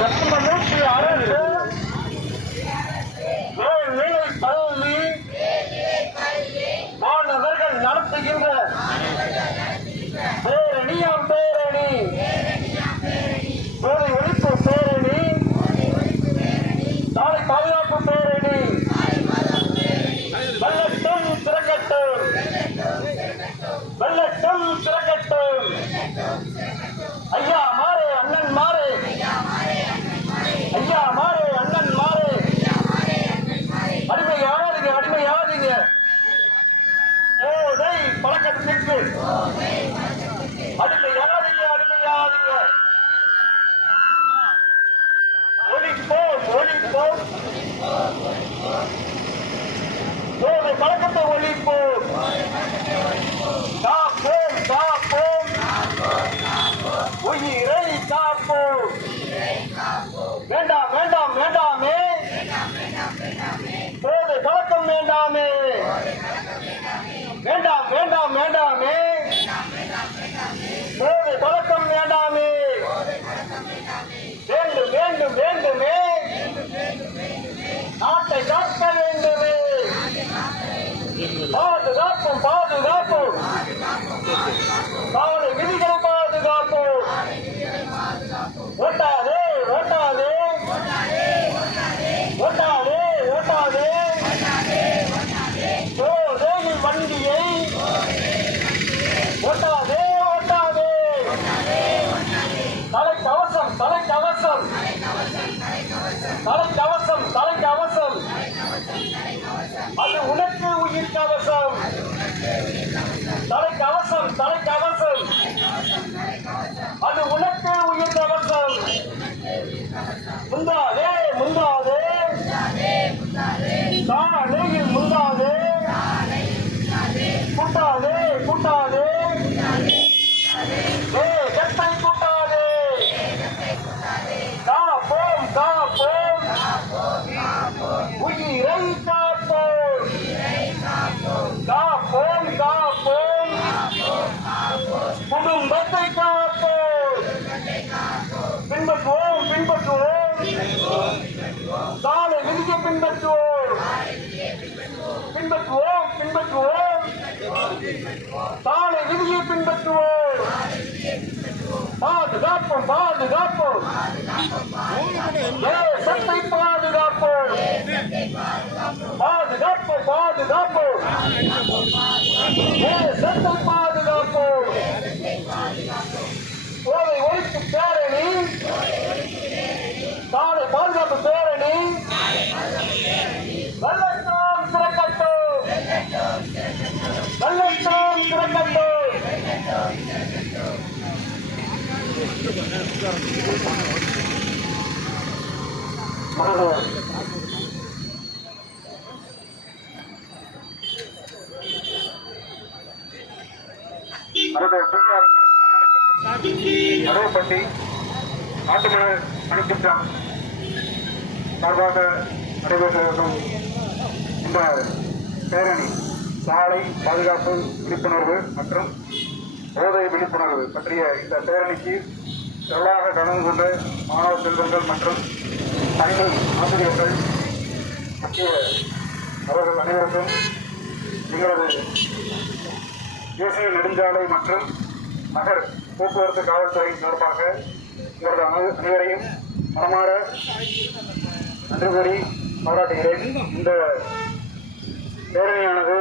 ரத்னமூர்த்தி அரசு மேல்நிலை கல்வி மாணவர்கள் நடத்துகின்ற பேரணியாம் பேரணி போதை ஒழிப்பு பேரணி சாலை பாதுகாப்பு பேரணி வெள்ளட்டும் திறக்கட்டும் வெள்ளட்டும் திறக்கட்டும் ஐயா மாறு அண்ணன் மாறு ஐயா மாறு அண்ணன் மாறு அடிமையாதீங்க அடிமையாதீங்க போதை பழக்கத்திற்கு அடிமையாதீங்க அடிமையாதீங்க ஒழிப்போம் ஒழிப்போம் போதை பழக்கத்தை ஒழிப்போம் காப்போம் காப்போம் உயிரை காப்போம் வேண்டாம் வேண்டாம் வேண்டாமே போதை பழக்கம் வேண்டாமே வேண்டாம் வேண்டாம் வேண்டாமே போதை பழக்கம் வேண்டாமே வேண்டும் வேண்டும் வேண்டுமே நாட்டை காக்க வேண்டுமே பாதுகாப்போம் பாதுகாப்போம் சாலை விதிகளை பாதுகாப்போம் ஓட்டாதே ஓட்டாதே ஓட்டாதே ஓட்டாதே போதை வண்டியை ஓட்டாதே ஓட்டாதே தலைக்கவசம் தலைக்கவசம் தலைக்கவசம் தலைக்கவசம் அது உனக்கு உயிர் கவசம் தலைக்கவசம் தலைக்கவசம் அது உனக்கு உயிர் கவசம் முந்தாதே முந்தாதே சாலையில் முந்தாதே கூட்டாதே கூட்டாதே கட்டை கூட்டாதே காப்போம் காப்போம் உயிரை காப்போம் காப்போம் காப்போம் குடும்பத்தை காப்போம் பின்பற்றுவோம் பின்பற்றுவோம் சாலை விதியை பின்பற்றுவோம் பின்பற்றுவோம் பின்பற்றுவோம் சாலை விதியை பின்பற்றுவோம் பாதுகாப்போம் பாதுகாப்போம் தேசத்தை பாதுகாப்போம் பாதுகாப்போம் பாதுகாப்போம் தேசத்தை பாதுகாப்போம் போதை ஒழிப்பு பேரணி சாலை பாதுகாப்பு பேரணி வெள்ளட்டும் திறக்கட்டும் வெள்ளட்டும் திறக்கட்டும் நடுவப்பட்டி நாட்டுமலர் பணித்திட்டம் சார்பாக நடைபெற்றிருக்கும் இந்த பேரணி சாலை பாதுகாப்பு விழிப்புணர்வு மற்றும் போதை விழிப்புணர்வு பற்றிய இந்த பேரணிக்கு திரளாக கலந்து கொண்ட மாணவ செல்வங்கள் மற்றும் பணிகள் ஆசிரியர்கள் முக்கிய அவர்கள் அனைவருக்கும் எங்களது தேசிய நெடுஞ்சாலை மற்றும் நகர் போக்குவரத்து காவல்துறை சார்பாக உங்களது அனைவரையும் மனமாற நன்றி கூறி பாராட்டுகிறேன். இந்த பேரணியானது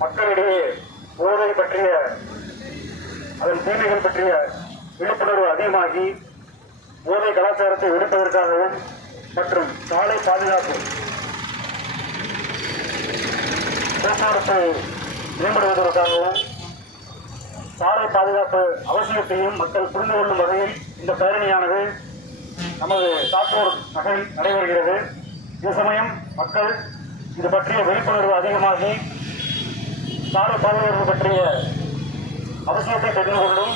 மக்களிடையே போதை பற்றிய அதன் தீமைகள் பற்றிய விழிப்புணர்வு அதிகமாகி போதை கலாச்சாரத்தை ஒழிப்பதற்காகவும் மற்றும் சாலை பாதுகாப்பு போக்குவரத்தை மேம்படுவதற்காகவும் சாலை பாதுகாப்பு அவசியத்தையும் மக்கள் புரிந்து கொள்ளும் வகையில் இந்த பேரணியானது நமது சாத்தூர் நகரில் நடைபெறுகிறது. இந்த சமயம் மக்கள் இது பற்றிய விழிப்புணர்வு அதிகமாகி சாலை பாதுகாப்பு பற்றிய அவசியத்தை தெரிந்து கொள்ளும்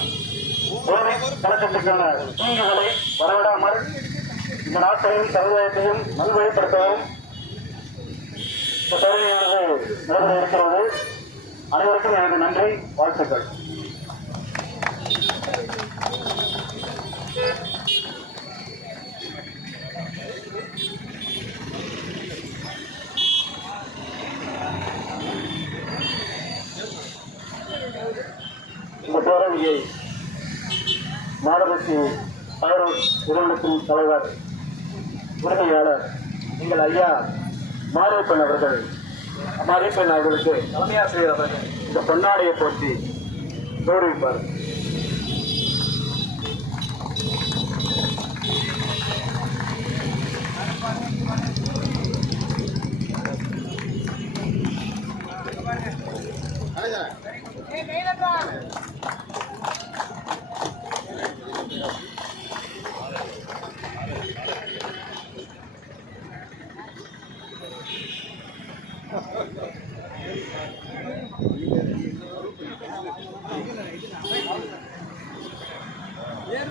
போதை பழக்கத்திற்கான தீங்குகளை வரவிடாமல் இந்த நாட்டையும் சமுதாயத்தையும் நல்வழிப்படுத்தவும் இந்த பேரணியானது நடைபெற இருக்கிறது. அனைவருக்கும் எனக்கு நன்றி, வாழ்த்துக்கள். ஊராட்சி பயிரூர் நிறுவனத்தின் தலைவர் உரிமையாளர் எங்கள் ஐயா மாரியப்பன் அவர்களுக்கு தலைமை ஆசிரியர் அவர்கள் இந்த பொன்னாடையை போற்றி கௌரவிப்பார்.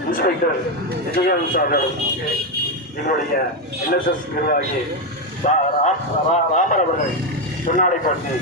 இன்ஸ்பெக்டர் விஜயம் சாகர் எங்களுடைய NSS நிர்வாகி ராமர் அவர்கள் பொன்னாடை போட்டி